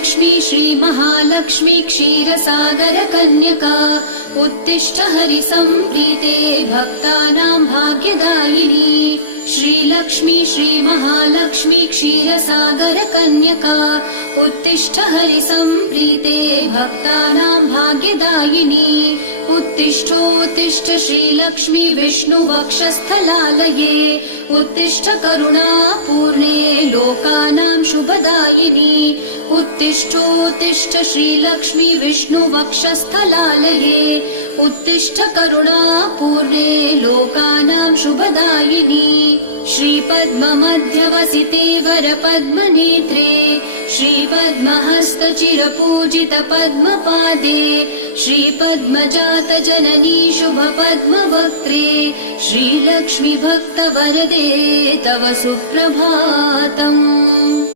श्रीलक्ष्मी श्रीमहालक्ष्मी क्षीरसागरकन्यका उत्तिष्ठ हरिसम्प्रीते भक्तानां भाग्यदायिनी। श्रीलक्ष्मी श्रीमहालक्ष्मी क्षीरसागरकन्यका उत्तिष्ठ हरिसम्प्रीते भक्तानां भाग्यदायिनी। उत्तिष्ठोत्तिष्ठ श्रीलक्ष्मी विष्णुवक्षस्थलालये उत्तिष्ठ करुणापूर्णे लोकानां शुभदायिनी। उत्तिष्ठोत्तिष्ठ श्रीलक्ष्मी विष्णुवक्षस्थलालये उत्तिष्ठ करुणापूर्णे लोकानां शुभदायिनी। श्रीपद्ममध्यवसिते वरपद्मनेत्रे श्रीपद्महस्तचिरपूजित पद्मपादे श्रीपद्मजातजननी शुभपद्मवक्त्रे श्रीलक्ष्मी भक्तवरदे तव सुप्रभातम्।